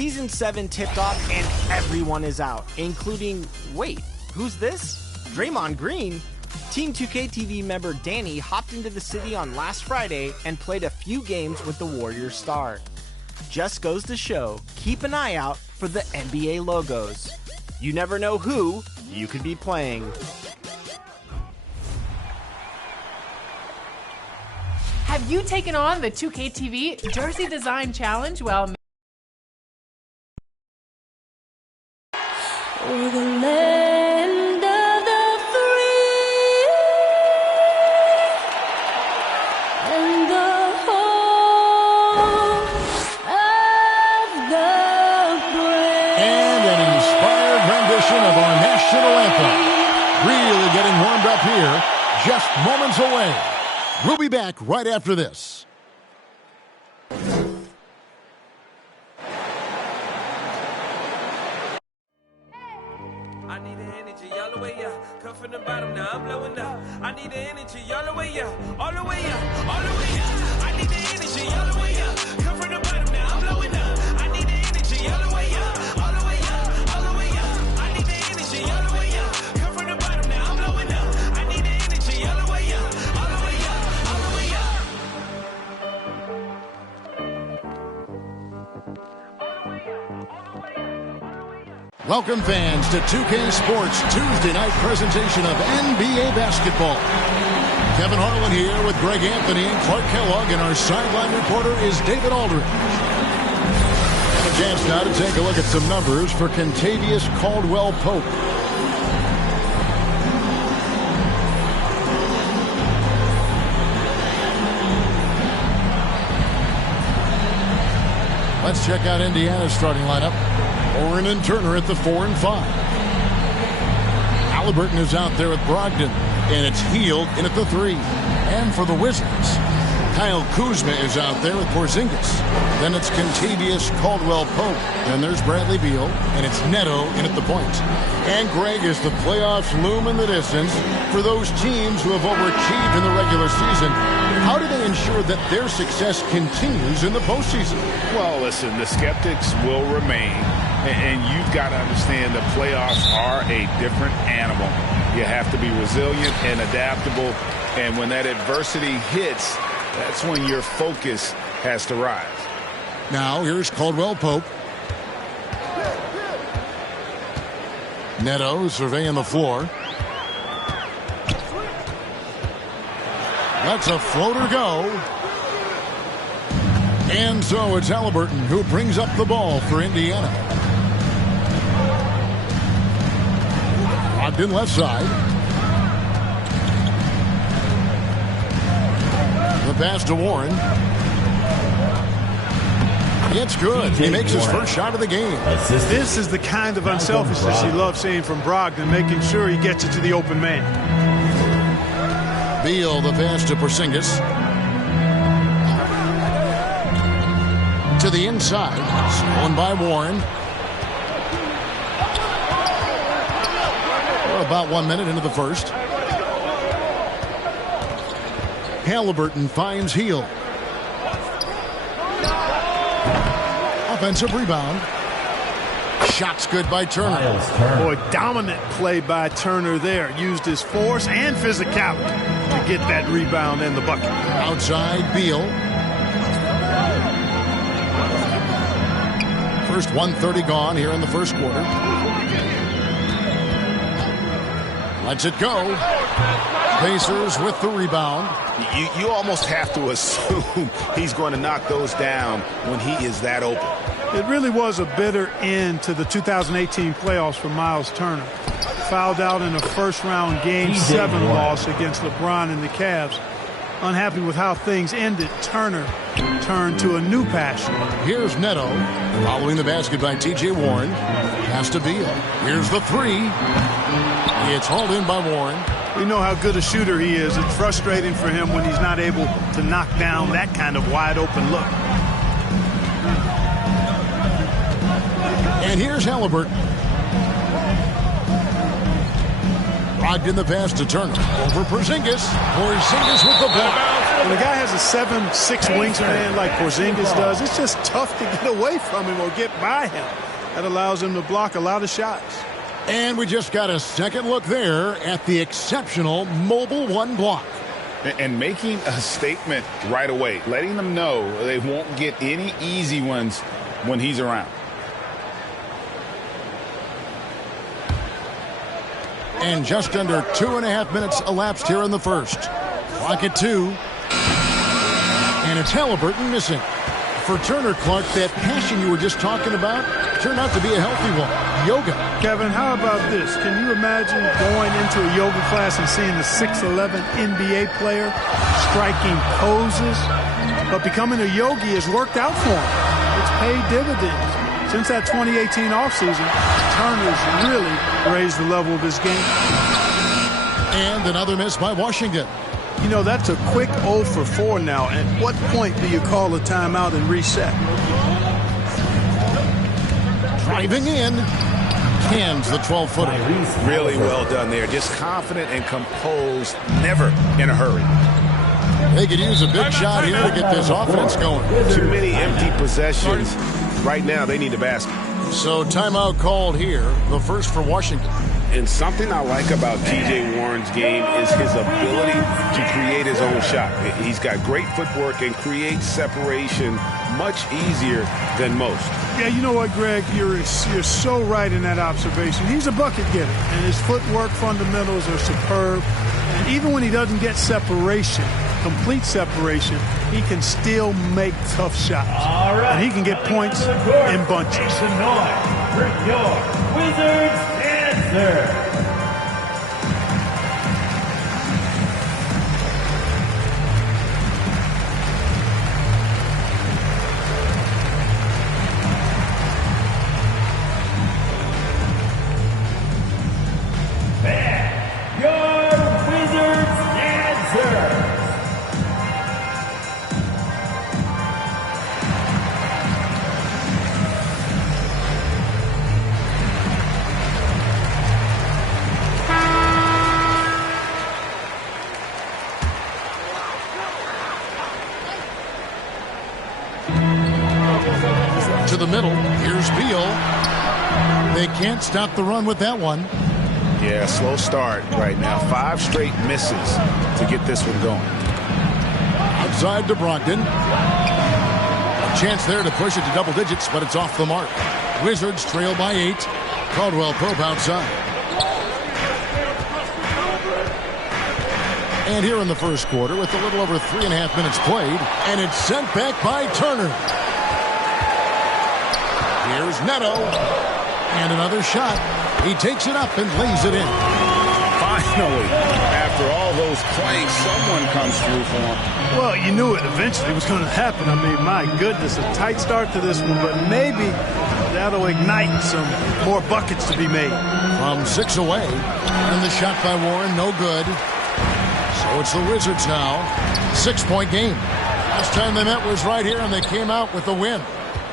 Season 7 tipped off and everyone is out, including, wait, who's this? Draymond Green? Team 2K TV member Danny hopped into the city on last Friday and played a few games with the Warriors star. Just goes to show, keep an eye out for the NBA logos. You never know who you could be playing. Have you taken on the 2K TV Jersey Design Challenge? Well, We're the land of the free and the home of the brave. And an inspired rendition of our national anthem. Really getting warmed up here, just moments away. We'll be back right after this. I need the energy all the way up. Come from the bottom, now I'm blowing up. I need the energy all the way up. All the way up, all the way up. I need the energy all the way up. Come from the bottom, now I'm blowing up. I need the energy all the way up. All the way up, all the way up. I need the energy all the way up. Come from the bottom, now I'm blowing up. I need the energy all the way up. All the way up, all the way up. Welcome fans to 2K Sports Tuesday night presentation of NBA basketball. Kevin Harlan here with Greg Anthony and Clark Kellogg, and our sideline reporter is David Aldridge. And a chance now to take a look at some numbers for Kentavious Caldwell-Pope. Let's check out Indiana's starting lineup. Oren and Turner at the 4 and 5. Halliburton is out there with Brogdon, and it's Hield in at the 3. And for the Wizards, Kyle Kuzma is out there with Porzingis. Then it's Kentavious Caldwell-Pope. Then there's Bradley Beal, and it's Neto in at the point. And Greg, as the playoffs loom in the distance, for those teams who have overachieved in the regular season, how do they ensure that their success continues in the postseason? Well, listen, the skeptics will remain, and you've got to understand the playoffs are a different animal. You have to be resilient and adaptable, and when that adversity hits, that's when your focus has to rise. Now, here's Caldwell-Pope. Neto surveying the floor. Lets a floater go. And so it's Halliburton who brings up the ball for Indiana. Brogdon left side. The pass to Warren. It's good. He makes his first shot of the game. This is the kind of unselfishness you love seeing from Brogdon, making sure he gets it to the open man. Beal, the pass to Porzingis. To the inside. Stolen by Warren. We're about 1 minute into the first. Halliburton finds Hield. Offensive rebound. Shot's good by Turner. Boy, dominant play by Turner there. Used his force and physicality to get that rebound and the bucket. Outside, Beal. First 1:30 gone here in the first quarter. Lets it go. Pacers with the rebound. You almost have to assume he's going to knock those down when he is that open. It really was a bitter end to the 2018 playoffs for Miles Turner. Fouled out in a first-round Game 7 loss against LeBron and the Cavs. Unhappy with how things ended, Turner turned to a new passion. Here's Neto, following the basket by T.J. Warren. Pass to Beal. Here's the 3. It's hauled in by Warren. We know how good a shooter he is. It's frustrating for him when he's not able to knock down that kind of wide-open look. And here's Halliburton. Brogdon the pass to Turner. Over Porzingis. Porzingis with the block. When a guy has a 7'6" wingspan like Porzingis does, it's just tough to get away from him or get by him. That allows him to block a lot of shots. And we just got a second look there at the exceptional Mobile One block. And making a statement right away, letting them know they won't get any easy ones when he's around. And just under 2.5 minutes elapsed here in the first. Clock at 2. And it's Halliburton missing. For Turner, Clark, that passion you were just talking about turned out to be a healthy one. Yoga. Kevin, how about this? Can you imagine going into a yoga class and seeing a 6'11" NBA player striking poses? But becoming a yogi has worked out for him. It's paid dividends. Since that 2018 offseason, Turner's really raised the level of his game. And another miss by Washington. You know, that's a quick 0 for 4 now. At what point do you call a timeout and reset? Driving in. Cans the 12-footer. Really well done there. Just confident and composed. Never in a hurry. They could use a big shot here to get this offense going. Too many empty possessions. Right now, they need a basket. So timeout called here. The first for Washington. And something I like about T.J. Warren's game is his ability to create his own shot. He's got great footwork and creates separation much easier than most. Yeah, you know what, Greg? You're so right in that observation. He's a bucket getter, and his footwork fundamentals are superb. And even when he doesn't get separation, complete separation, he can still make tough shots. All right. And he can get points in bunches. Make some noise for your Wizards answer. To the middle. Here's Beal. They can't stop the run with that one. Yeah, slow start right now. 5 straight misses to get this one going. Outside to Brogdon. A chance there to push it to double digits, but it's off the mark. Wizards trail by 8. Caldwell Pope outside. And here in the first quarter with a little over 3.5 minutes played, and it's sent back by Turner. Here's Neto. And another shot. He takes it up and lays it in. Finally, after all those plays, someone comes through for him. Well, you knew it eventually was going to happen. I mean, my goodness, a tight start to this one, but maybe that'll ignite some more buckets to be made. From 6 away. And the shot by Warren, no good. So it's the Wizards now. 6-point game. Last time they met was right here, and they came out with the win.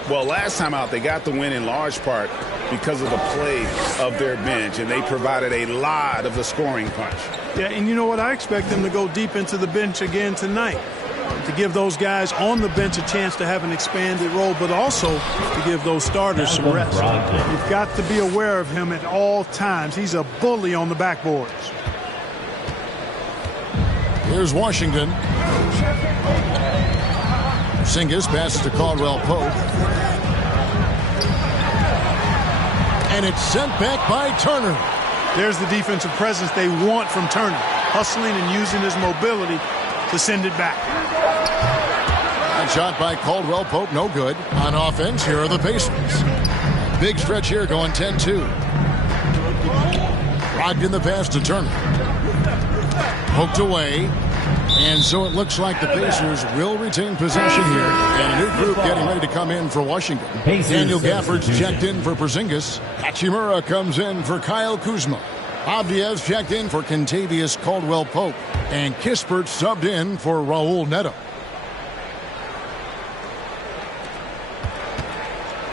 Well, last time out, they got the win in large part because of the play of their bench, and they provided a lot of the scoring punch. Yeah, and you know what? I expect them to go deep into the bench again tonight to give those guys on the bench a chance to have an expanded role, but also to give those starters some rest. You've got to be aware of him at all times. He's a bully on the backboards. Here's Washington. Porzingis passes to Caldwell Pope. And it's sent back by Turner. There's the defensive presence they want from Turner. Hustling and using his mobility to send it back. That shot by Caldwell Pope, no good. On offense, here are the Pacers. Big stretch here going 10-2. Brogdon the pass to Turner. Poked away. And so it looks like the Pacers will retain possession here. And a new group getting ready to come in for Washington. Daniel Gafford's checked in for Porzingis. Hachimura comes in for Kyle Kuzma. Avdiev's checked in for Kentavious Caldwell-Pope. And Kispert subbed in for Raul Neto.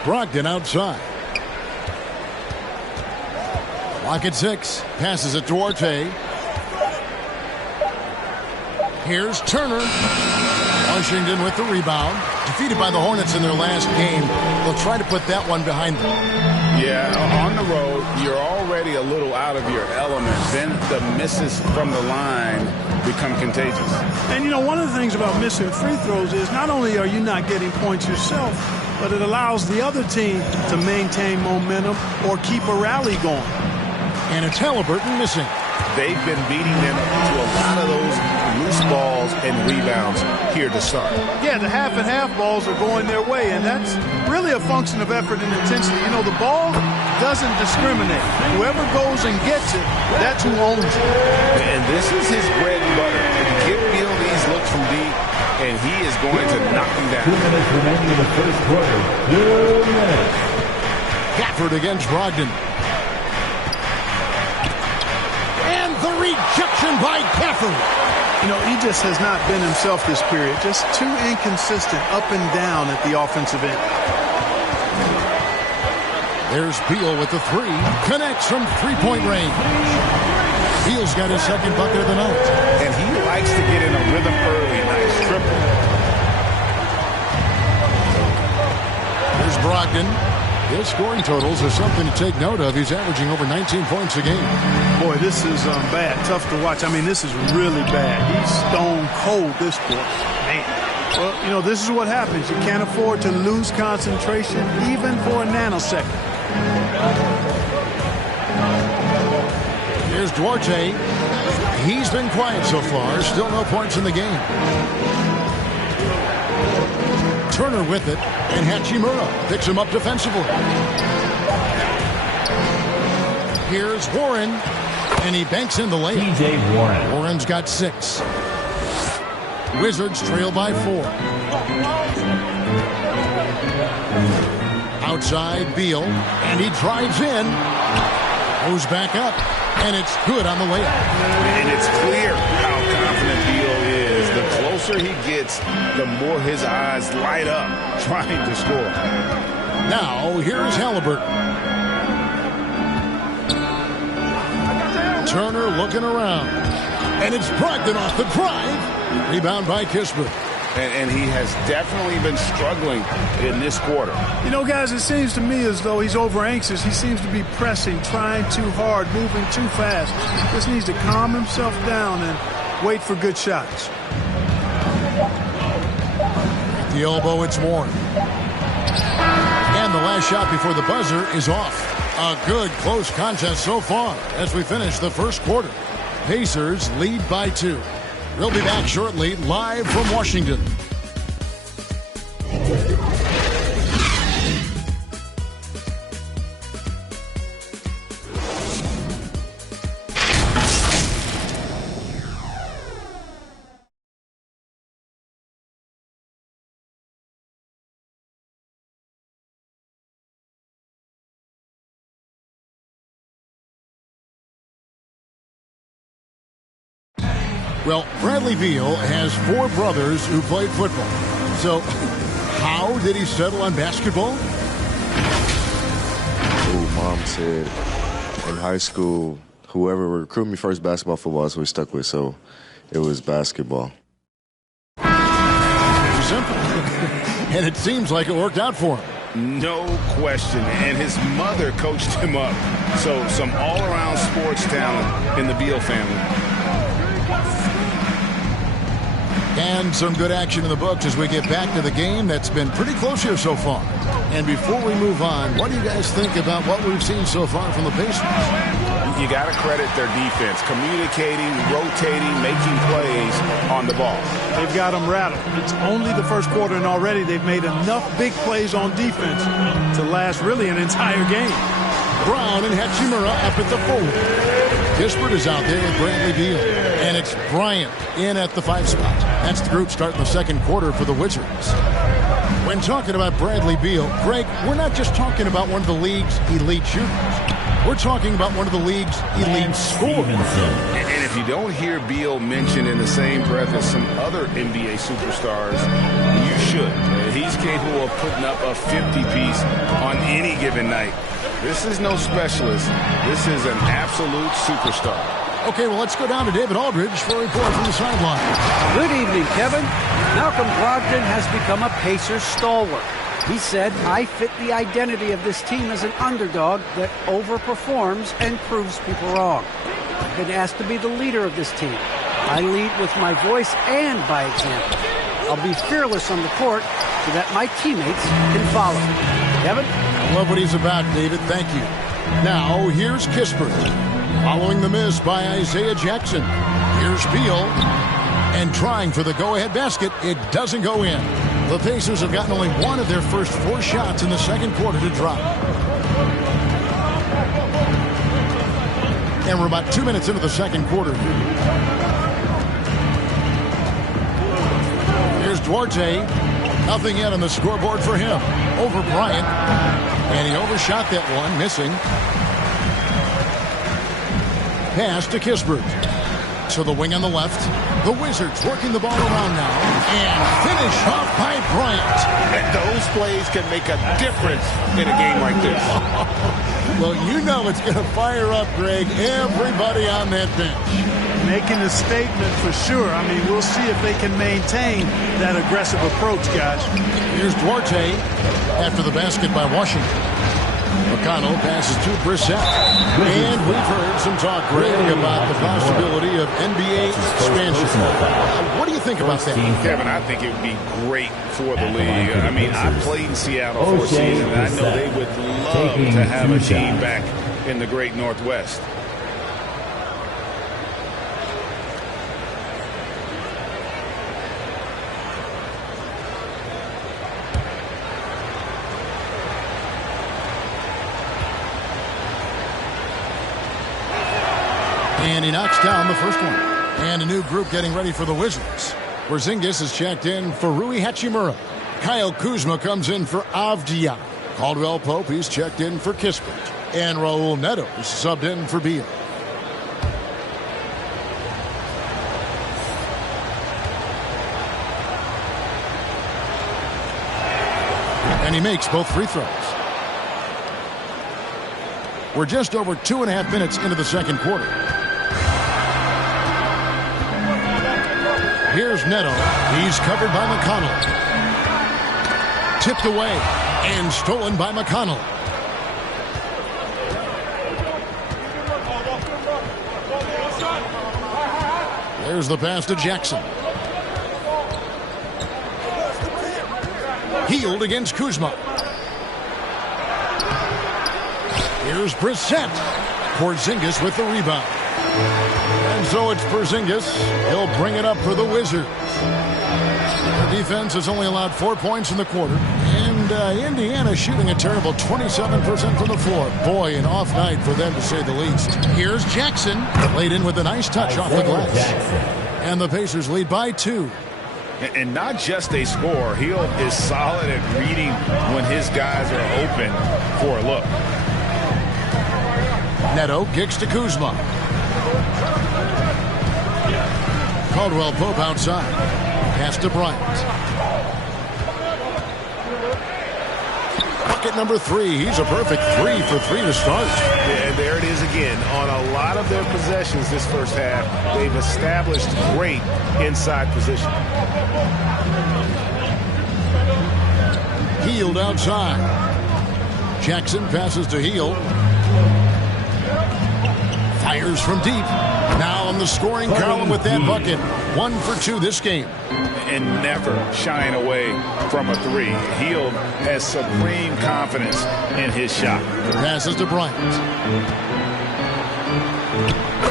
Brogdon outside. Lock at 6. Passes it to Duarte. Here's Turner. Washington with the rebound. Defeated by the Hornets in their last game. They'll try to put that one behind them. Yeah, on the road, you're already a little out of your element. Then the misses from the line become contagious. And, you know, one of the things about missing free throws is not only are you not getting points yourself, but it allows the other team to maintain momentum or keep a rally going. And it's Halliburton missing. They've been beating them to a lot of those loose balls and rebounds here to start. Yeah, the half and half balls are going their way, and that's really a function of effort and intensity. You know, the ball doesn't discriminate. Whoever goes and gets it, that's who owns it. And this is his bread and butter. Give Beal these looks from deep, and he is going to knock them down. 2 minutes remaining in the first quarter. 2 minutes. Gafford against Brogdon. The rejection by Gafford. You know, he just has not been himself this period. Just too inconsistent up and down at the offensive end. There's Beal with the 3. Connects from three-point range. Beal's got his second bucket of the night. And he likes to get in a rhythm early. Nice triple. There's Brogdon. His scoring totals are something to take note of. He's averaging over 19 points a game. Boy, this is bad. Tough to watch. I mean, this is really bad. He's stone cold this quarter. Man. Well, you know, this is what happens. You can't afford to lose concentration even for a nanosecond. Here's Duarte. He's been quiet so far. Still no points in the game. Turner with it, and Hachimura picks him up defensively. Here's Warren, and he banks in the layup. TJ Warren. Warren's got 6. Wizards trail by 4. Outside Beal, and he drives in. Goes back up, and it's good on the layup. And it's clear how confident Beal is. The closer he gets, the more his eyes light up trying to score. Now, here's Halliburton. Turner looking around. And it's Brogdon off the drive. Rebound by Kispert. And he has definitely been struggling in this quarter. You know, guys, it seems to me as though he's over anxious. He seems to be pressing, trying too hard, moving too fast. Just needs to calm himself down and wait for good shots. At the elbow, it's Warren. And the last shot before the buzzer is off. A good close contest so far as we finish the first quarter. Pacers lead by 2. We'll be back shortly, live from Washington. Well, Bradley Beal has 4 brothers who played football. So, how did he settle on basketball? Mom said in high school, whoever recruited me first, basketball, football, that's what we stuck with. So, it was basketball. Simple. And it seems like it worked out for him. No question. And his mother coached him up. So, some all-around sports talent in the Beal family. And some good action in the books as we get back to the game that's been pretty close here so far. And before we move on, what do you guys think about what we've seen so far from the Pacers? You got to credit their defense, communicating, rotating, making plays on the ball. They've got them rattled. It's only the first quarter, and already they've made enough big plays on defense to last really an entire game. Brown and Hachimura up at the 4. Kispert is out there with Bradley Beal. And it's Bryant in at the 5 spot. That's the group starting the second quarter for the Wizards. When talking about Bradley Beal, Greg, we're not just talking about one of the league's elite shooters. We're talking about one of the league's elite scorers. And if you don't hear Beal mentioned in the same breath as some other NBA superstars, you should. he's capable of putting up a 50-piece on any given night. This is no specialist. This is an absolute superstar. Okay, well, let's go down to David Aldridge for a report from the sideline. Good evening, Kevin. Malcolm Brogdon has become a Pacers stalwart. He said, I fit the identity of this team as an underdog that overperforms and proves people wrong. I've been asked to be the leader of this team. I lead with my voice and by example. I'll be fearless on the court so that my teammates can follow. Kevin? I love what he's about, David. Thank you. Now, here's Kispert. Following the miss by Isaiah Jackson. Here's Beal. And trying for the go-ahead basket. It doesn't go in. The Pacers have gotten only one of their first 4 shots in the second quarter to drop. And we're about 2 minutes into the second quarter. Here's Duarte. Nothing yet on the scoreboard for him. Over Bryant. And he overshot that one, missing. Pass to Kispert. To the wing on the left. The Wizards working the ball around now. And finish off by Bryant. And those plays can make a difference in a game like this. Well, you know it's going to fire up, Greg, everybody on that bench. Making a statement for sure. I mean, we'll see if they can maintain that aggressive approach, guys. Here's Duarte after the basket by Washington. McConnell passes to Brissett. And we've heard some talk, Greg, about the possibility of NBA expansion. What do you think about that? Kevin, I think it would be great for the league. I mean, I played in Seattle for a season, and I know they would love to have a team back in the great Northwest. And he knocks down the first one. And a new group getting ready for the Wizards. Porzingis is checked in for Rui Hachimura. Kyle Kuzma comes in for Avdija. Caldwell Pope, he's checked in for Kispert. And Raul Neto is subbed in for Beal. And he makes both free throws. We're just over 2.5 minutes into the second quarter. Here's Neto. He's covered by McConnell. Tipped away and stolen by McConnell. There's the pass to Jackson. Healed against Kuzma. Here's Brissett. Porzingis with the rebound. And so it's Porzingis. He'll bring it up for the Wizards. The defense has only allowed 4 points in the quarter. And Indiana shooting a terrible 27% from the floor. Boy, an off night for them to say the least. Here's Jackson. Laid in with a nice touch off the glass. And the Pacers lead by 2. And not just a scorer. He is solid at reading when his guys are open for a look. Neto kicks to Kuzma. Caldwell Pope outside. Pass to Bryant. Bucket number 3. He's a perfect 3 for 3 to start. And there it is again. On a lot of their possessions this first half, they've established great inside position. Hield outside. Jackson passes to Hield. Fires from deep. Now on the scoring column with that bucket. 1 for 2 this game. And never shying away from a 3. Hield has supreme confidence in his shot. Passes to Bryant.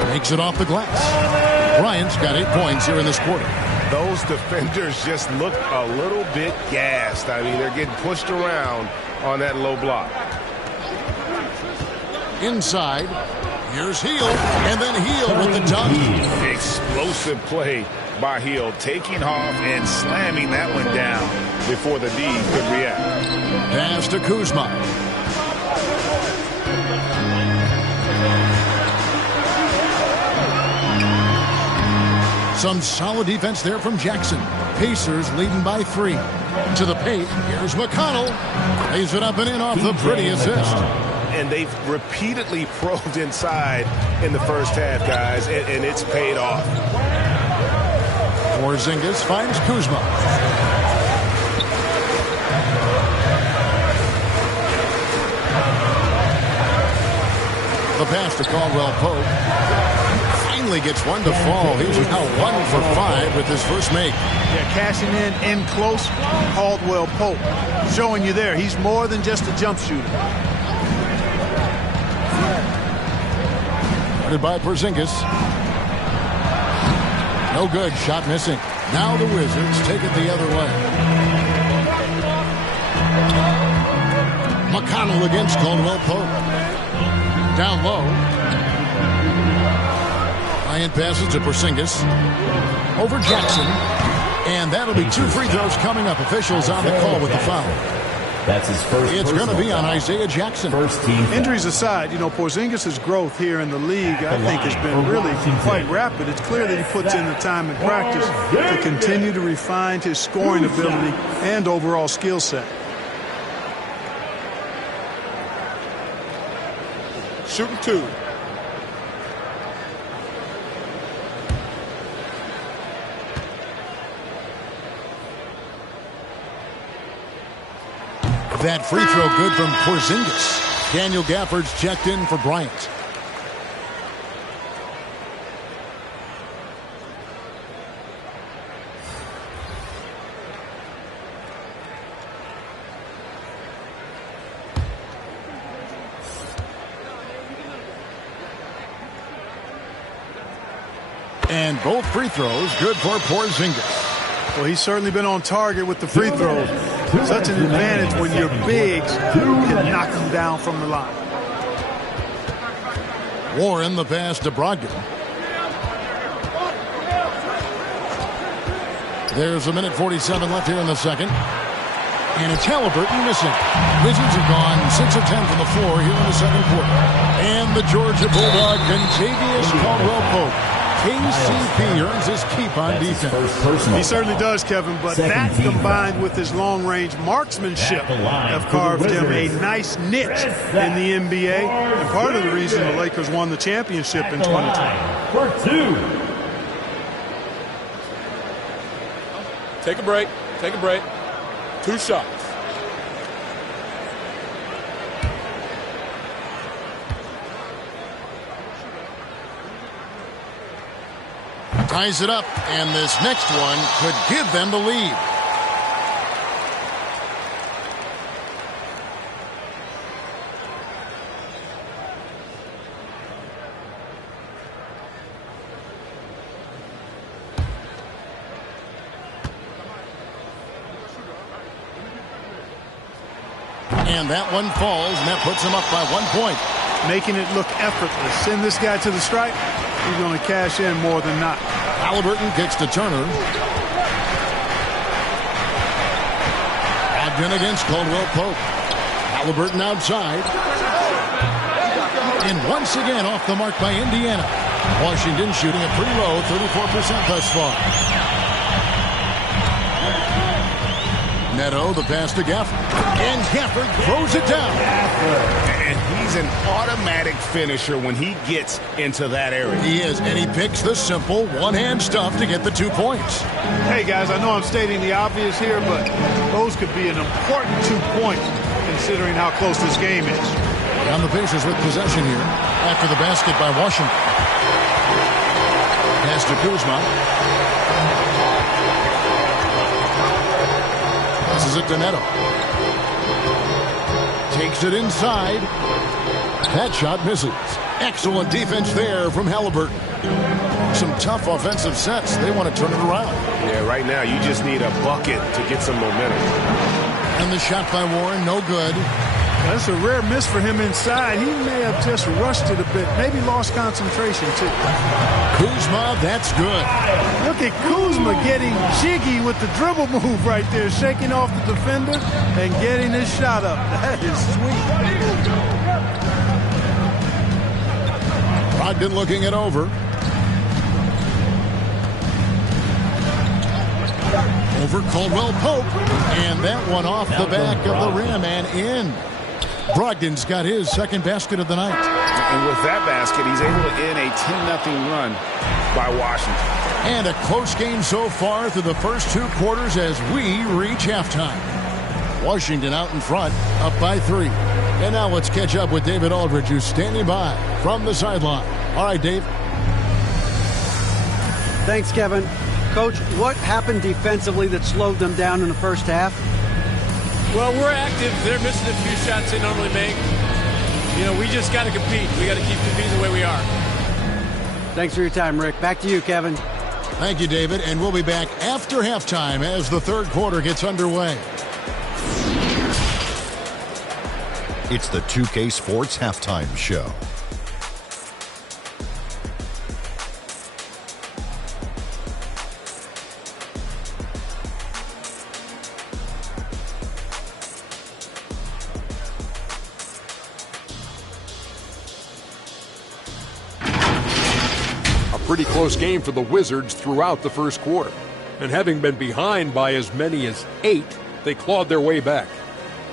Makes it off the glass. Bryant's got 8 points here in this quarter. Those defenders just look a little bit gassed. I mean, they're getting pushed around on that low block. Inside. Here's Hield, and then Hield with the dunk. Explosive play by Hield, taking off and slamming that one down before the D could react. Pass to Kuzma. Some solid defense there from Jackson. Pacers leading by 3. To the paint. Here's McConnell. Lays it up and in off the pretty assist. And they've repeatedly probed inside in the first half, guys, and it's paid off. Porzingis finds Kuzma. The pass to Caldwell Pope. Finally gets one to fall. He's now 1 for 5 with his first make. Yeah, cashing in close. Caldwell Pope showing you there. He's more than just a jump shooter. Guarded by Porzingis. No good. Shot missing. Now the Wizards take it the other way. McConnell against Caldwell Pope. Down low. Bryant passes to Porzingis. Over Jackson. And that'll be 2 free throws coming up. Officials on the call with the foul. That's his first. It's going to be on Isaiah Jackson. First team. Injuries aside, you know, Porzingis' growth here in the league, I think, has been really quite rapid. It's clear that he puts in the time and practice to continue to refine his scoring ability and overall skill set. Shooting 2. That free throw good from Porzingis. Daniel Gafford's checked in for Bryant. And both free throws good for Porzingis. Well, he's certainly been on target with the free throws. Such an advantage when your bigs can knock them down from the line. Warren the pass to Brogdon. There's 1:47 left here in the second. And it's Halliburton missing. Wizards have gone 6 of 10 from the floor here in the second quarter. And the Georgia Bulldog, Contavious Caldwell-Pope. KCP earns his keep on defense. He certainly does, Kevin, but that combined with his long-range marksmanship have carved him a nice niche in the NBA, and part of the reason the Lakers won the championship in 2020. For 2. Take a break. Take a break. 2 shots. Ties it up, and this next one could give them the lead. And that one falls, and that puts them up by 1 point. Making it look effortless. Send this guy to the stripe. He's going to cash in more than not. Halliburton kicks to Turner. Brogdon against Caldwell Pope. Halliburton outside. And once again off the mark by Indiana. Washington shooting a pretty low, 34% thus far. Neto, the pass to Gafford. And Gafford throws it down. And he's an automatic finisher when he gets into that area. He is, and he picks the simple one-hand stuff to get the 2 points. Hey, guys, I know I'm stating the obvious here, but those could be an important 2 points considering how close this game is. And the Pacers with possession here after the basket by Washington. Pass to Kuzma. Passes it to Neto. Takes it inside. That shot misses. Excellent defense there from Halliburton. Some tough offensive sets. They want to turn it around. Yeah, right now you just need a bucket to get some momentum. And the shot by Warren, no good. That's a rare miss for him inside. He may have just rushed it a bit. Maybe lost concentration, too. Kuzma, that's good. Look at Kuzma getting jiggy with the dribble move right there, shaking off the defender and getting his shot up. That is sweet. Brogdon looking it over. over Caldwell Pope. And that one off the back of the rim and in. Brogdon's got his second basket of the night. And with that basket, he's able to end a 10-0 run by Washington. And a close game so far through the first 2 quarters as we reach halftime. Washington out in front, up by 3. And now let's catch up with David Aldridge, who's standing by from the sideline. All right, Dave. Thanks, Kevin. Coach, what happened defensively that slowed them down in the first half? Well, we're active. They're missing a few shots they normally make. You know, we just got to compete. We got to keep competing the way we are. Thanks for your time, Rick. Back to you, Kevin. Thank you, David. And we'll be back after halftime as the third quarter gets underway. It's the 2K Sports Halftime Show. Pretty close game for the Wizards throughout the first quarter. And having been behind by as many as 8, they clawed their way back.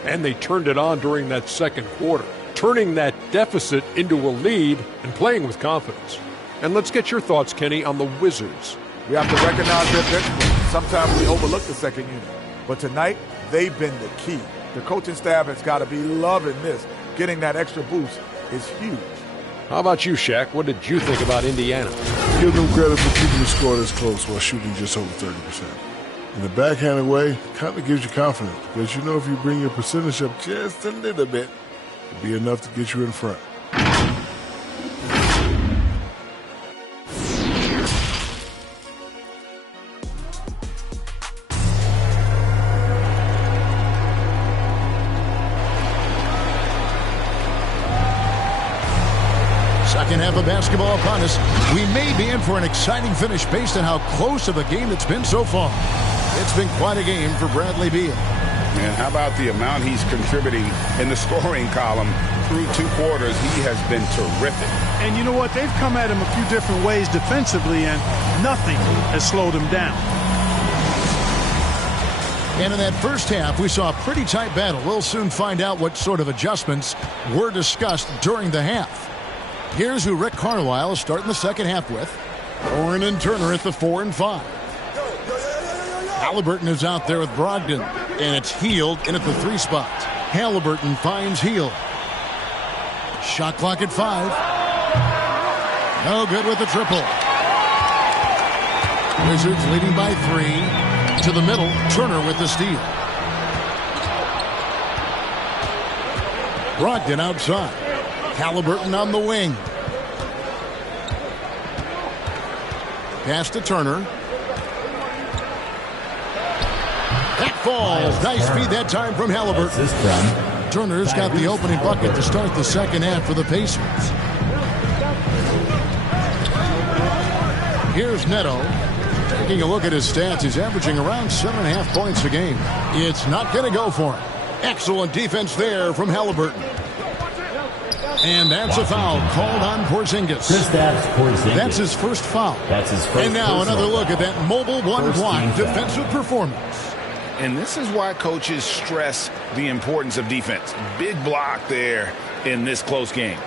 And they turned it on during that second quarter, turning that deficit into a lead and playing with confidence. And let's get your thoughts, Kenny, on the Wizards. We have to recognize their bench players. Sometimes we overlook the second unit. But tonight, they've been the key. The coaching staff has got to be loving this. Getting that extra boost is huge. How about you, Shaq? What did you think about Indiana? Give them credit for keeping the score this close while shooting just over 30%. In a backhanded way, kind of gives you confidence because you know if you bring your percentage up just a little bit, it'll be enough to get you in front. Second half of basketball upon us. We may be in for an exciting finish based on how close of a game it's been so far. It's been quite a game for Bradley Beal. Man, how about the amount he's contributing in the scoring column through 2 quarters? He has been terrific. And you know what? They've come at him a few different ways defensively, and nothing has slowed him down. And in that first half, we saw a pretty tight battle. We'll soon find out what sort of adjustments were discussed during the half. Here's who Rick Carlisle is starting the second half with. Oren and Turner at the 4 and 5. Halliburton is out there with Brogdon, and it's Hield in at the 3 spot. Halliburton finds Hield. Shot clock at 5. No good with the triple. Wizards leading by 3. To the middle, Turner with the steal. Brogdon outside. Halliburton on the wing. Pass to Turner. That falls. Nice feed that time from Halliburton. Turner's got the opening bucket to start the second half for the Pacers. Here's Neto. Taking a look at his stats, he's averaging around 7.5 points a game. It's not going to go for him. Excellent defense there from Halliburton. And that's a foul called on Porzingis. That's his first foul. And now another look at that mobile one-block defensive performance. And this is why coaches stress the importance of defense. Big block there in this close game.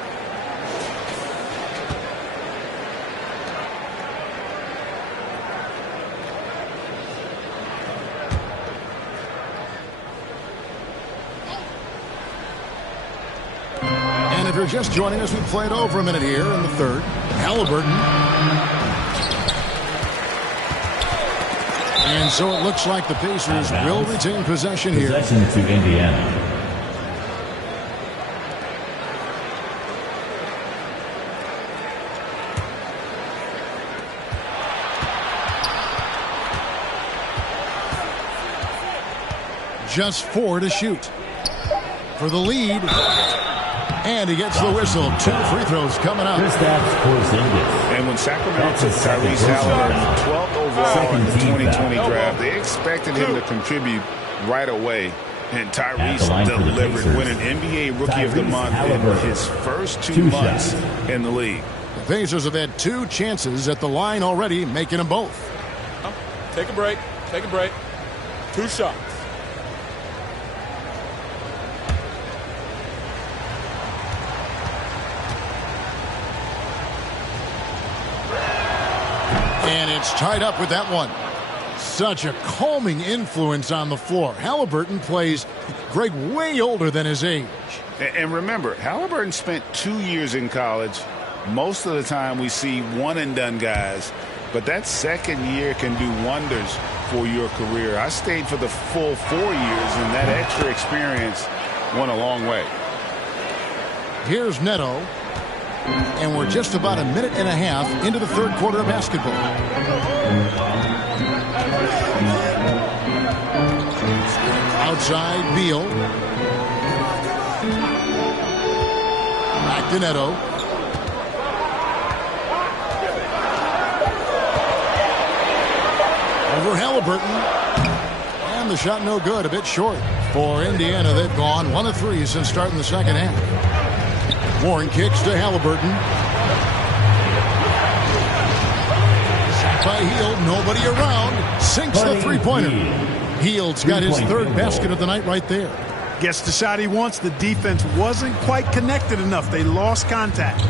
If you're just joining us, we played over a minute here in the third. Halliburton. And so it looks like the Pacers will retain possession here. Possession to Indiana. Just 4 to shoot. For the lead. And he gets the whistle. 2 free throws coming up. And when Sacramento took Tyrese Halliburton 12th overall in the 2020 draft, they expected him to contribute right away. And Tyrese delivered, winning NBA Rookie of the Month in his first 2 months in the league. The Pacers have had 2 chances at the line already, making them both. Take a break. Take a break. 2 shots. And it's tied up with that one. Such a calming influence on the floor. Halliburton plays, Greg, way older than his age. And remember, Halliburton spent 2 years in college. Most of the time we see one-and-done guys. But that second year can do wonders for your career. I stayed for the full 4 years, and that extra experience went a long way. Here's Neto. And we're just about a minute and a half into the third quarter of basketball. Outside, Beal. Back to Neto. Over Halliburton. And the shot no good, a bit short. For Indiana, they've gone 1 of 3 since starting the second half. Warren kicks to Halliburton. Shot by Hield, nobody around. Sinks the three-pointer. Hield's got his third basket of the night right there. Gets the shot he wants. The defense wasn't quite connected enough. They lost contact.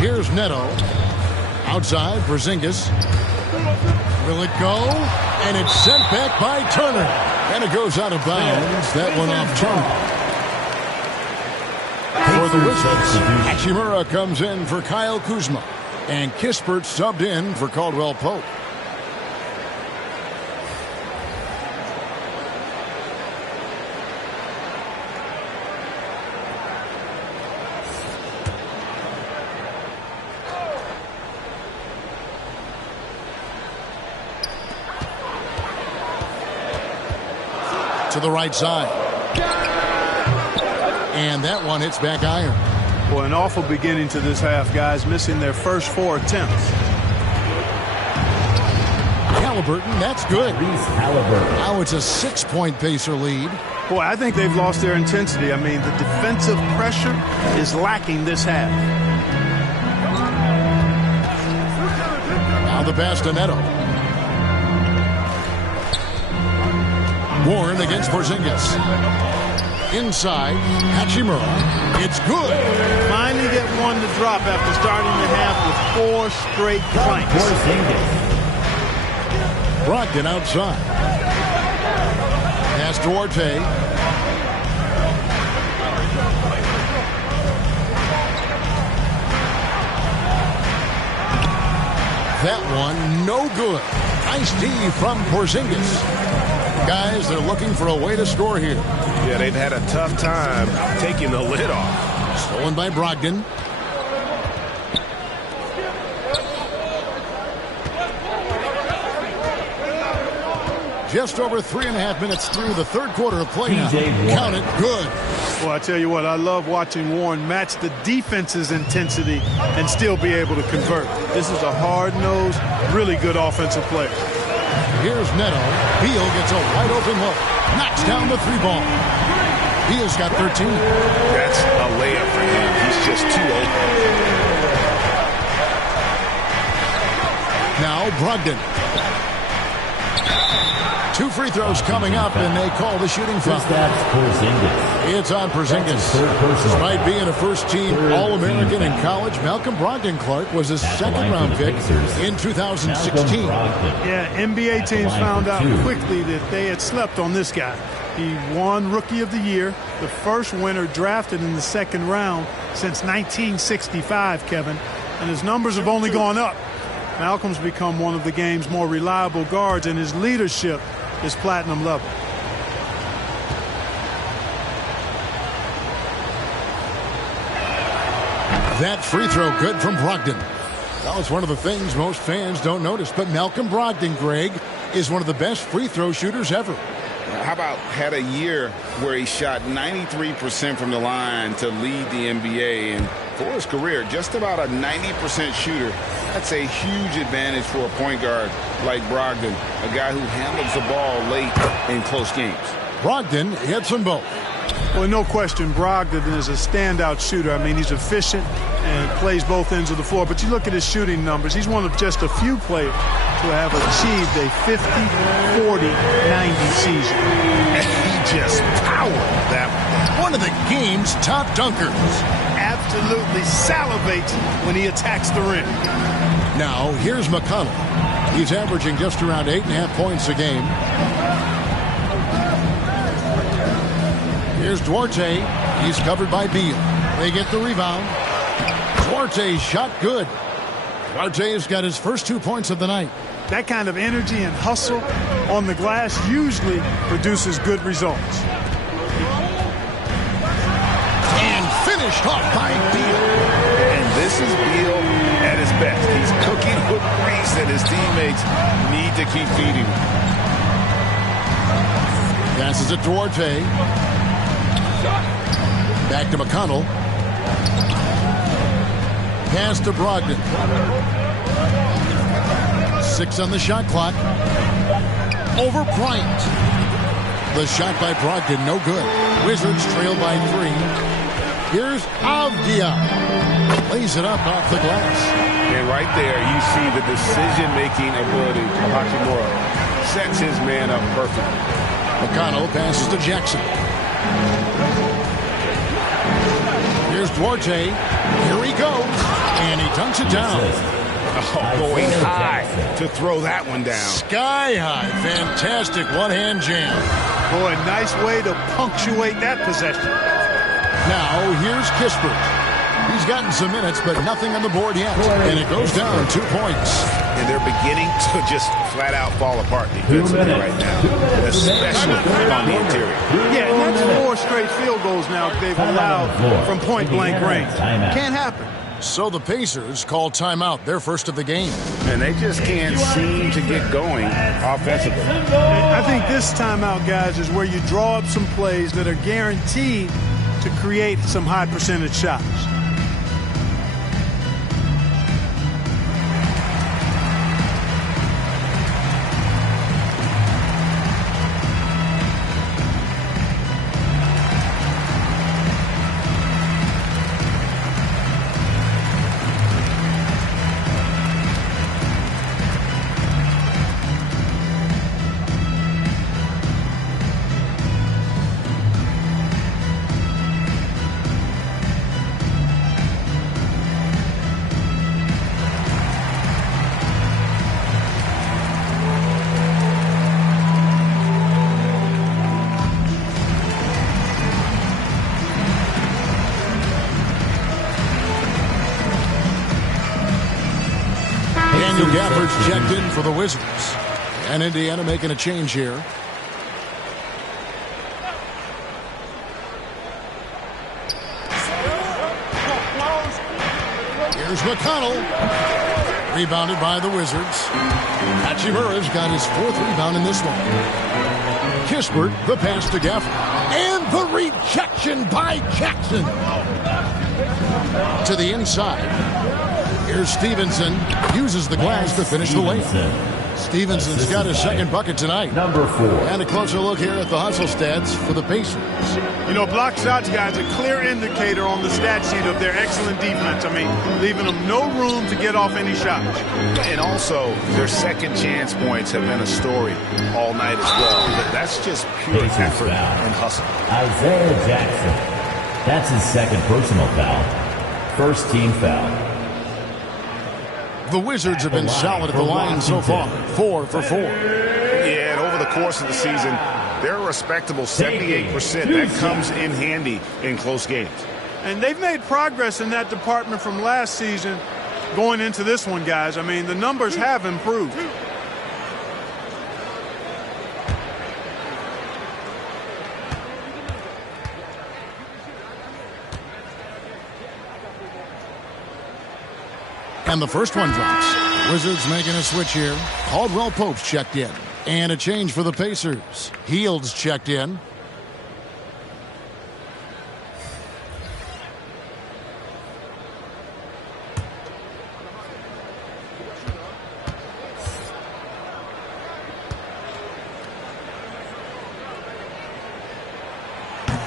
Here's Neto. Outside, Porzingis. Will it go? And it's sent back by Turner. And it goes out of bounds. That one off Turner. For the Wizards, Hachimura comes in for Kyle Kuzma. And Kispert subbed in for Caldwell Pope. To the right side. And that one hits back iron. Well, an awful beginning to this half, guys, missing their first 4 attempts. Halliburton, that's good. Now it's a 6-point Pacer lead. Boy, I think they've lost their intensity. I mean, the defensive pressure is lacking this half. Now the pass to Neto. Warren against Porzingis. Inside, Hachimura. It's good. Finally get one to drop after starting the half with 4 straight planks. Brogdon outside. Pass to Orte. That one, no good. Nice D from Porzingis. Guys, they're looking for a way to score here. Yeah, they've had a tough time taking the lid off. Stolen by Brogdon. Just over 3.5 minutes through the third quarter of play now. Count it, good. Well, I tell you what, I love watching Warren match the defense's intensity and still be able to convert. This is a hard-nosed, really good offensive player. Here's Neto. Beal gets a wide open look. Knocks down the 3-ball. Beal's got 13. That's a layup for him. He's just too open. Now Brogdon. 2 free throws coming up, and they call the shooting foul. It's on Porzingis. Despite being a first-team All-American in college, Malcolm Brogdon Clark was a second-round pick in 2016. Yeah, NBA teams found out quickly that they had slept on this guy. He won Rookie of the Year, the first winner drafted in the second round since 1965, Kevin, and his numbers have only gone up. Malcolm's become one of the game's more reliable guards, and his leadership is platinum level. That free throw good from Brogdon. Well, it's one of the things most fans don't notice, but Malcolm Brogdon, Greg, is one of the best free throw shooters ever. How about had a year where he shot 93% from the line to lead the NBA, and for his career, just about a 90% shooter. That's a huge advantage for a point guard like Brogdon, a guy who handles the ball late in close games. Brogdon hits them both. Well, no question, Brogdon is a standout shooter. I mean, he's efficient and plays both ends of the floor. But you look at his shooting numbers, he's one of just a few players to have achieved a 50-40-90 season. And he just powered that one of the game's top dunkers. Absolutely salivates when he attacks the rim. Now, here's McConnell. He's averaging just around 8.5 points a game. Here's Duarte. He's covered by Beal. They get the rebound. Duarte's shot good. Duarte's got his first 2 points of the night. That kind of energy and hustle on the glass usually produces good results. And finished off by Beal. And this is Beal at his best. He's cooking with grease that his teammates need to keep feeding him. Passes it Duarte. Back to McConnell. Pass to Brogdon. 6 on the shot clock. Over Bryant. The shot by Brogdon, no good. Wizards trail by 3. Here's Avdia. Lays it up off the glass. And right there, you see the decision-making ability of Hachimura. Sets his man up perfectly. McConnell passes to Jackson. Here's Duarte. Here he goes. And he dunks it down. Oh, going high to throw that one down. Sky high. Fantastic one-hand jam. Boy, nice way to punctuate that possession. Now, here's Kispert. He's gotten some minutes, but nothing on the board yet. And it goes down 2 points. And they're beginning to just flat-out fall apart defensively right now, especially on the interior. Yeah, and that's 4 straight field goals now they've allowed from point-blank range. Can't happen. So the Pacers call timeout, their first of the game. And they just can't seem to get going offensively. I think this timeout, guys, is where you draw up some plays that are guaranteed to create some high-percentage shots. Gafford's checked in for the Wizards. And Indiana making a change here. Here's McConnell. Rebounded by the Wizards. Hachimura's got his 4th rebound in this one. Kispert, the pass to Gafford. And the rejection by Jackson. To the inside. Here's Stevenson. Uses the glass to finish the layup. Stevenson's got his 2nd bucket tonight. Number 4. And a closer look here at the hustle stats for the Pacers. You know, block shots, guys, a clear indicator on the stat sheet of their excellent defense. I mean, leaving them no room to get off any shots. And also, their second chance points have been a story all night as well. But that's just pure effort and hustle. Isaiah Jackson. That's his 2nd personal foul. First team foul. The Wizards have been solid at the line so far. 4 for 4. Yeah, and over the course of the season, they're a respectable 78%. That comes in handy in close games. And they've made progress in that department from last season going into this one, guys. I mean, the numbers have improved. And the first one drops. Wizards making a switch here. Caldwell Pope's checked in. And a change for the Pacers. Hield's checked in.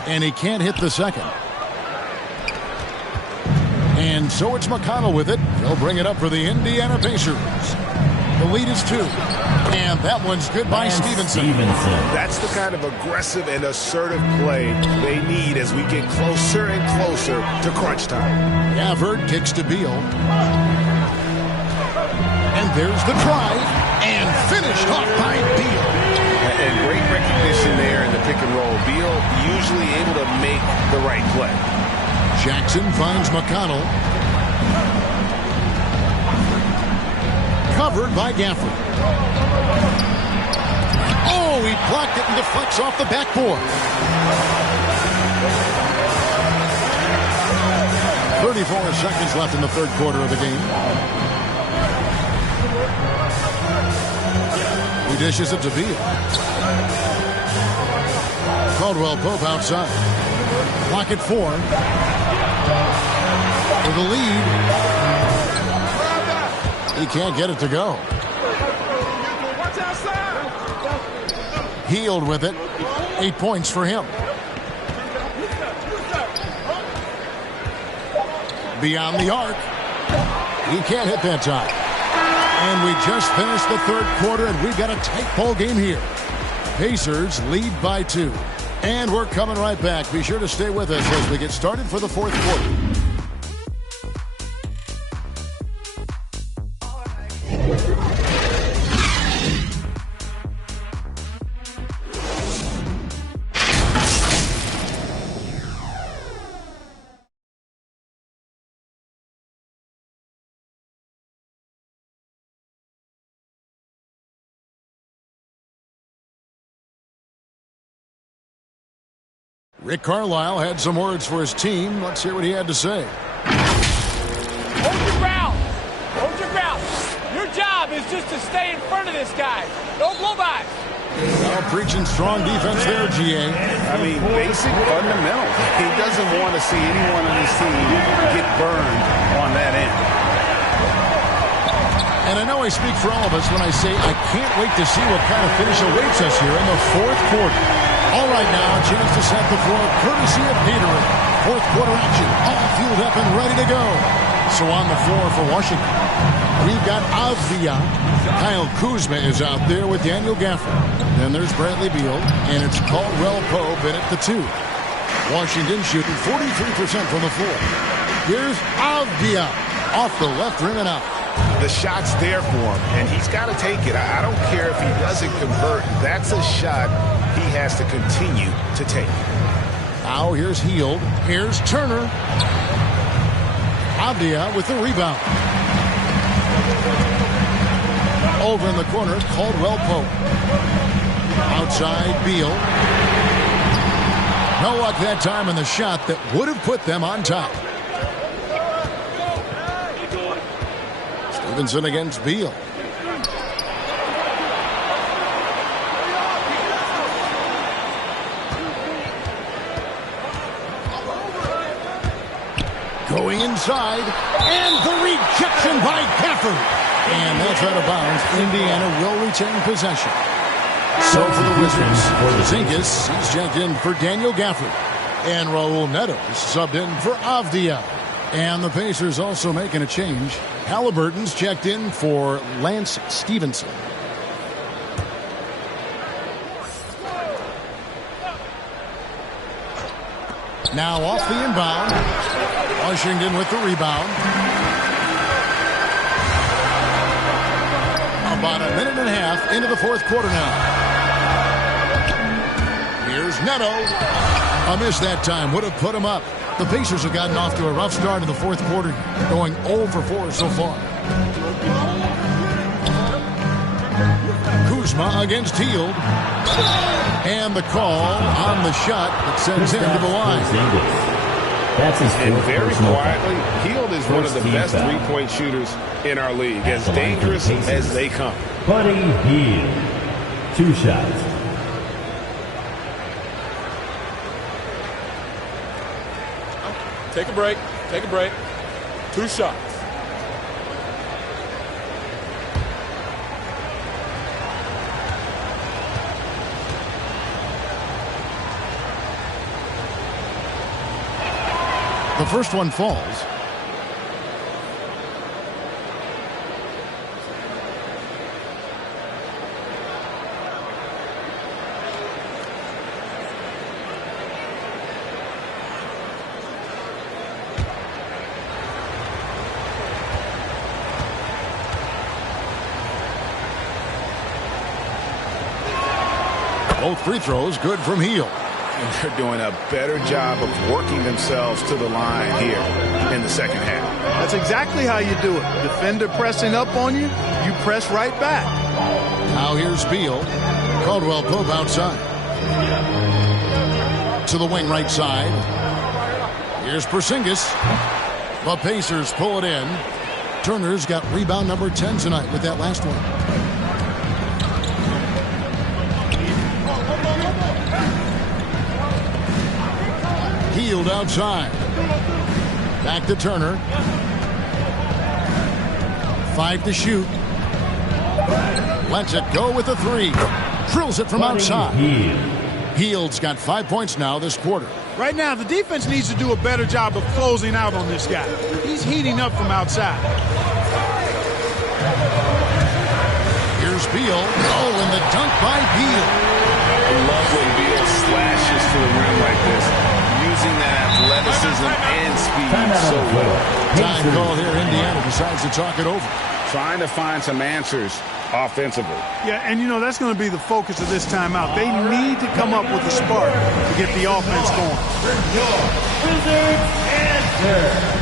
And he can't hit the second. And so it's McConnell with it. He'll bring it up for the Indiana Pacers. The lead is 2. And that one's good by Stevenson. That's the kind of aggressive and assertive play they need as we get closer and closer to crunch time. Gafford kicks to Beal. And there's the try. And finished off by Beal. And great recognition there in the pick and roll. Beal usually able to make the right play. Jackson finds McConnell. Covered by Gafford. Oh, he blocked it and deflects off the backboard. 34 seconds left in the third quarter of the game. He dishes it to Beal. Caldwell Pope outside. Clock at 4. With the lead. He can't get it to go. Healed with it. 8 points for him. Beyond the arc. He can't hit that time. And we just finished the third quarter, and we've got a tight ball game here. Pacers lead by 2. And we're coming right back. Be sure to stay with us as we get started for the fourth quarter. Rick Carlisle had some words for his team. Let's hear what he had to say. Hold your ground. Hold your ground. Your job is just to stay in front of this guy. Don't blow by. Well, preaching strong defense there, GA. I mean, basic fundamentals. He doesn't want to see anyone on his team get burned on that end. And I know I speak for all of us when I say I can't wait to see what kind of finish awaits us here in the fourth quarter. All right, now, a chance to set the floor courtesy of Peterman. Fourth quarter action, all fueled up and ready to go. So on the floor for Washington, we've got Avdia. Kyle Kuzma is out there with Daniel Gafford. Then there's Bradley Beal, and it's Caldwell Pope in at the 2. Washington shooting 43% from the floor. Here's Avdia off the left rim and out. The shot's there for him, and he's got to take it. I don't care if he doesn't convert. That's a shot he has to continue to take. Now here's Hield. Here's Turner. Avdia with the rebound. Over in the corner, Caldwell Pope. Outside, Beal. No luck that time in the shot that would have put them on top. Stevenson against Beal. Going inside, and the rejection by Gafford. And that's out of bounds. Indiana will retain possession. So for the Wizards, Porzingis, he's checked in for Daniel Gafford. And Raul Neto subbed in for Avdia. And the Pacers also making a change. Halliburton's checked in for Lance Stevenson. Now off the inbound. Washington with the rebound. About a minute and a half into the fourth quarter now. Here's Neto. A miss that time would have put him up. The Pacers have gotten off to a rough start in the fourth quarter, going 0 for 4 so far. Kuzma against Hield. And the call on the shot that sends him to the line. That's his and very quietly, foul. Hield is one of the best three-point shooters in our league, as dangerous as they come. Buddy Hield, 2 shots. Take a break. Take a break. 2 shots. The first one falls. Both free throws good from Hield. And they're doing a better job of working themselves to the line here in the second half. That's exactly how you do it. Defender pressing up on you, you press right back. Now here's Beal. Caldwell Pope outside. To the wing right side. Here's Porzingis. The Pacers pull it in. Turner's got rebound number 10 tonight with that last one. Hield outside. Back to Turner. 5 to shoot. Lets it go with a 3. Drills it from outside. Hield's got 5 points now this quarter. Right now, the defense needs to do a better job of closing out on this guy. He's heating up from outside. Here's Beal. Oh, and the dunk by Beal. I love when Beal slashes to the rim like this, using that athleticism and speed so well. Time call here. Indiana decides to talk it over. Trying to find some answers offensively. Yeah, and you know, that's going to be the focus of this timeout. They need to come up with a spark to get the offense going. Wizards answer.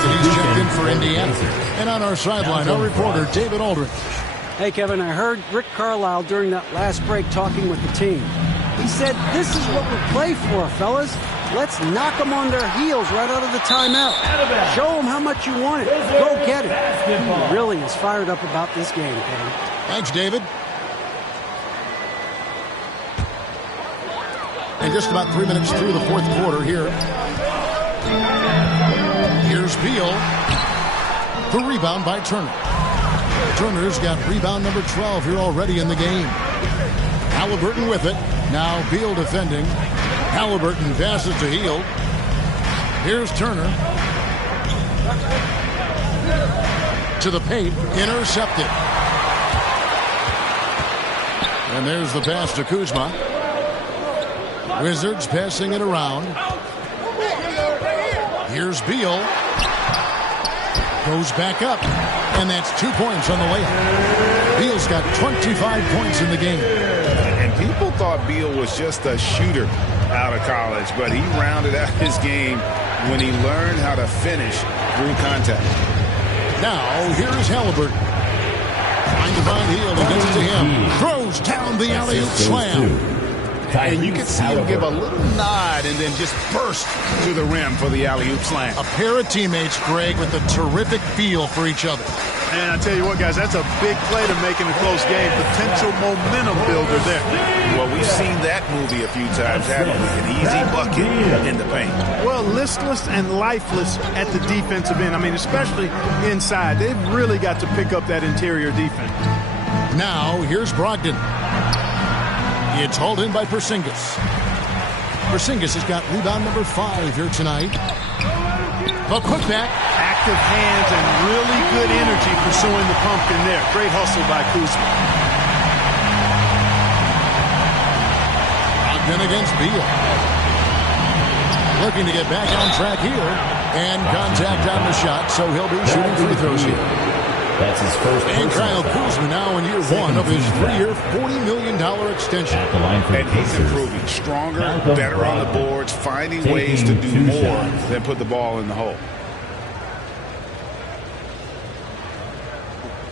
He's checked in for Indiana. And on our sideline, our reporter, David Aldridge. Hey, Kevin, I heard Rick Carlisle during that last break talking with the team. He said, this is what we play for, fellas. Let's knock them on their heels right out of the timeout. Show them how much you want it. Go get it. He really is fired up about this game, Kevin. Thanks, David. And just about 3 minutes through the fourth quarter here. Here's Beal. The rebound by Turner. Turner's got rebound number 12 here already in the game. Halliburton with it. Now Beal defending. Halliburton passes to Hield. Here's Turner. To the paint. Intercepted. And there's the pass to Kuzma. Wizards passing it around. Here's Beal. Goes back up. And that's 2 points on the layup. Beal's got 25 points in the game. And people thought Beal was just a shooter out of college, but he rounded out his game when he learned how to finish through contact. Now, here's Halliburton. Trying to find Hield and gets it to him. Throws down the alley-oop slam. And you can see him give a little nod and then just burst to the rim for the alley-oop slam. A pair of teammates, Greg, with a terrific feel for each other. And I tell you what, guys, that's a big play to make in a close game. Potential momentum builder there. Well, we've seen that movie a few times, haven't we? An easy bucket in the paint. Well, listless and lifeless at the defensive end. I mean, especially inside. They've really got to pick up that interior defense. Now, here's Brogdon. It's hauled in by Porzingis. Porzingis has got rebound number 5 here tonight. A putback. Active hands and really good energy pursuing the pumpkin there. Great hustle by Kuzma. Brogdon against Beal. Looking to get back on track here. And contact on the shot, so he'll be shooting free throws here. That's his first. And Kyle Kuzma now in year one of his 3-year, $40 million extension. At the line for and he's improving. Stronger, better on the boards, finding ways to do more than put the ball in the hole.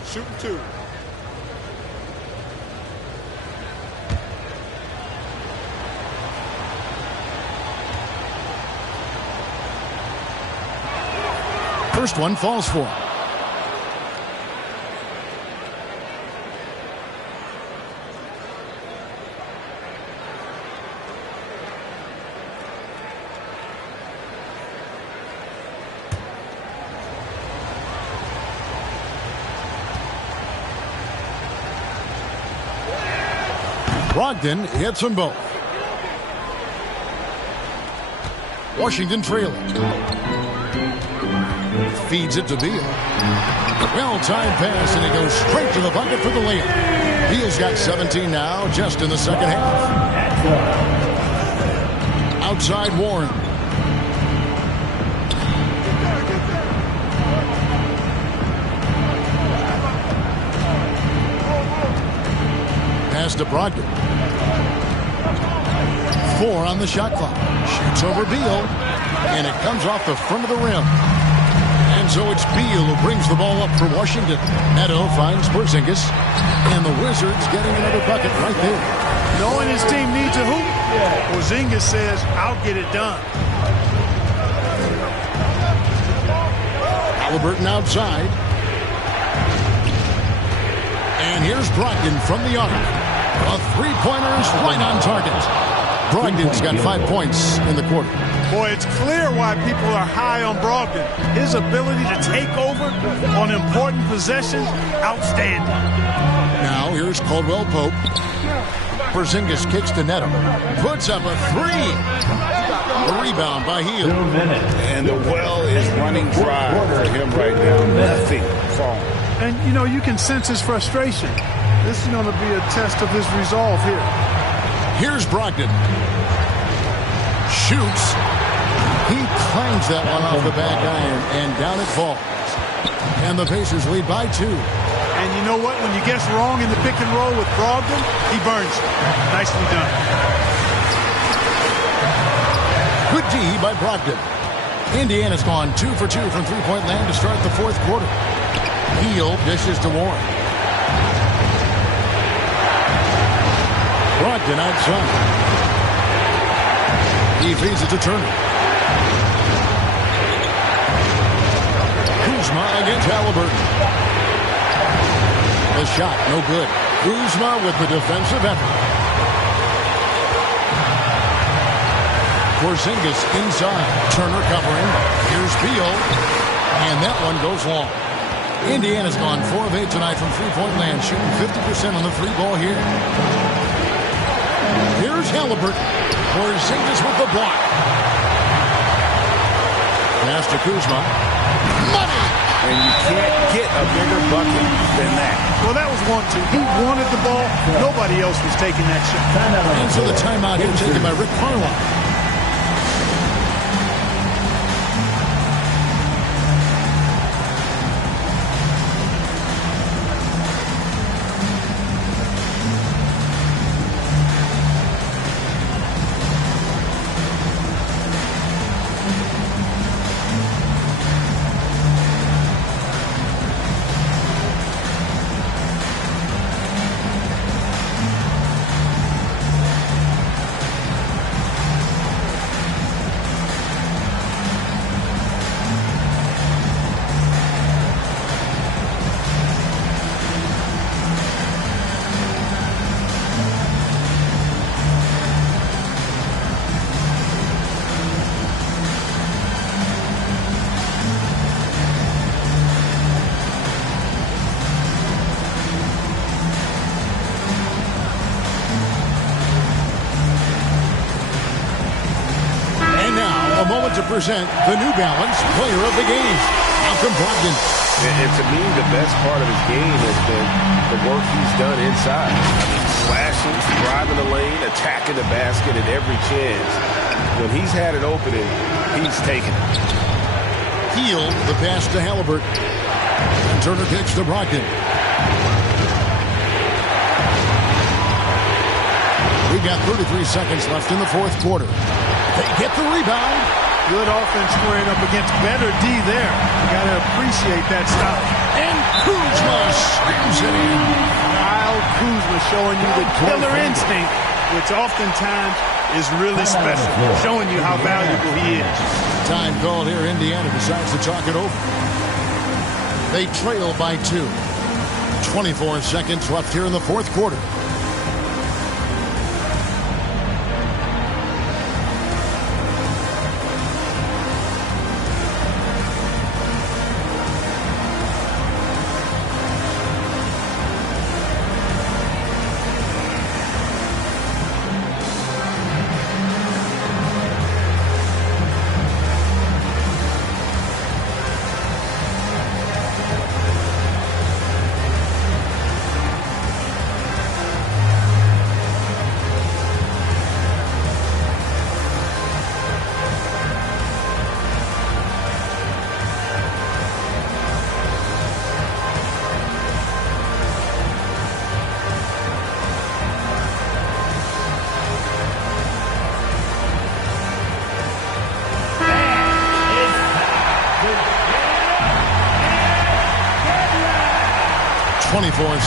Shooting 2. First one falls for him. Brogdon hits them both. Washington trailing. Feeds it to Beal. Well-timed pass, and he goes straight to the bucket for the layup. Beal's got 17 now, just in the second half. Outside Warren. Pass to Brogdon. 4 on the shot clock. Shoots over Beal, and it comes off the front of the rim. And so it's Beal who brings the ball up for Washington. Neto finds Porzingis, and the Wizards getting another bucket right there. Knowing his team needs a hoop, Porzingis says, I'll get it done. Halliburton outside. And here's Brogdon from the arc. A three-pointer is right on target. Brogdon's got 5 points in the quarter. Boy, it's clear why people are high on Brogdon. His ability to take over on important possessions, outstanding. Now here's Caldwell Pope. Porzingis kicks to Neto. Puts up a 3. A rebound by Hield. And the well is running dry for him right now. Nothing falling. And, you know, you can sense his frustration. This is going to be a test of his resolve here. Here's Brogdon. Shoots. He clangs that one off the back iron, and down it falls. And the Pacers lead by 2. And you know what? When you guess wrong in the pick and roll with Brogdon, he burns you. Nicely done. Good D by Brogdon. Indiana's gone 2 for 2 from three-point land to start the fourth quarter. Hield dishes to Warren. Brogdon outside. He feeds it to Turner. Kuzma against Halliburton. The shot, no good. Kuzma with the defensive effort. Porzingis inside. Turner covering. Here's Beal. And that one goes long. Indiana's gone 4 of 8 tonight from three-point land, shooting 50% on the three ball here. Here's Halliburton. Porzingis with the block. Pass to Kuzma. Money! And you can't get a bigger bucket than that. Well, that was 1-2. He wanted the ball. Nobody else was taking that shot. And so the timeout here taken by Rick Carlisle. To present the New Balance Player of the Game, Malcolm Brogdon. And to me, the best part of his game has been the work he's done inside. I mean, slashing, driving the lane, attacking the basket at every chance. When he's had an opening, he's taken it. Hield the pass to Halliburton. Turner kicks to Brogdon. We've got 33 seconds left in the fourth quarter. They get the rebound. Good offense squaring up against better D there. You got to appreciate that stop. And Kuzma slams it in. Kyle Kuzma showing you the killer instinct, which oftentimes is really special, showing you how valuable he is. Time called here. Indiana decides to talk it over. They trail by 2. 24 seconds left here in the fourth quarter.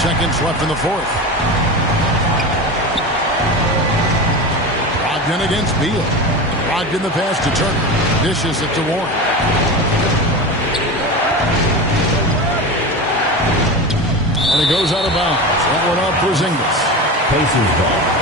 Seconds left in the fourth. Brogdon against Beal. Brogdon the pass to Turner. Dishes it to Warren. And it goes out of bounds. That one off Porzingis. Pacers ball.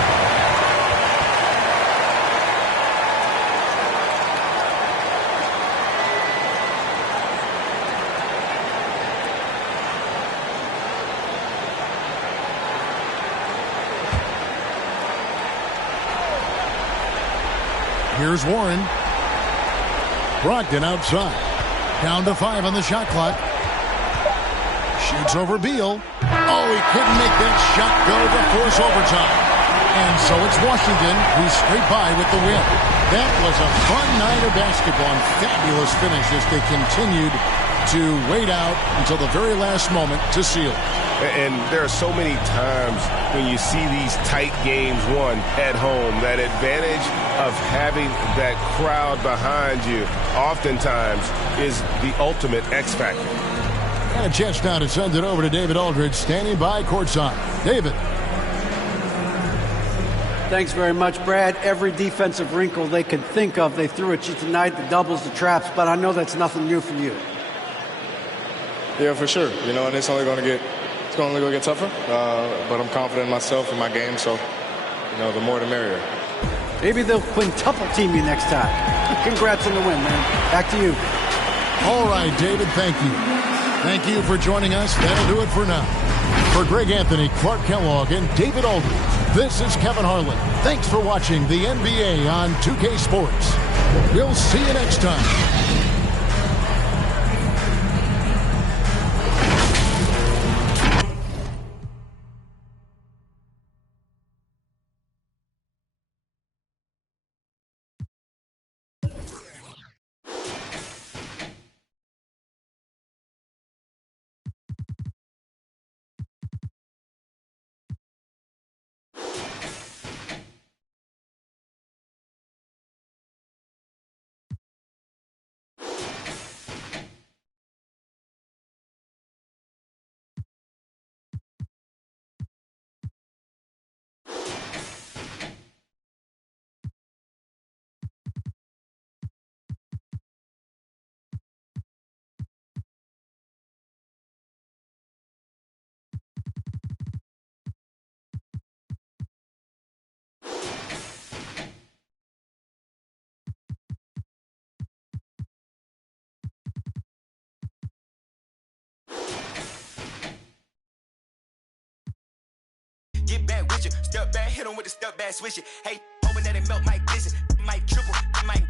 Here's Warren. Brogdon outside. Down to 5 on the shot clock. Shoots over Beal. Oh, he couldn't make that shot go to force overtime. And so it's Washington who's straight by with the win. That was a fun night of basketball and fabulous finish as they continued to wait out until the very last moment to seal. And there are so many times when you see these tight games won at home, that advantage of having that crowd behind you oftentimes is the ultimate X factor. And a chance now to send it over to David Aldridge, standing by courtside. David. Thanks very much, Brad. Every defensive wrinkle they can think of, they threw at you tonight, the doubles, the traps, but I know that's nothing new for you. Yeah, for sure. You know, and it's only going to get tougher, but I'm confident in myself and my game, so, you know, the more the merrier. Maybe they'll quintuple team you next time. Congrats on the win, man. Back to you. All right, David, thank you. Thank you for joining us. That'll do it for now. For Greg Anthony, Clark Kellogg, and David Aldridge, this is Kevin Harlan. Thanks for watching the NBA on 2K Sports. We'll see you next time. Get back with you, step back, hit him with the step back, switch it. Hey, hoping that it melt, might glisten, might triple, might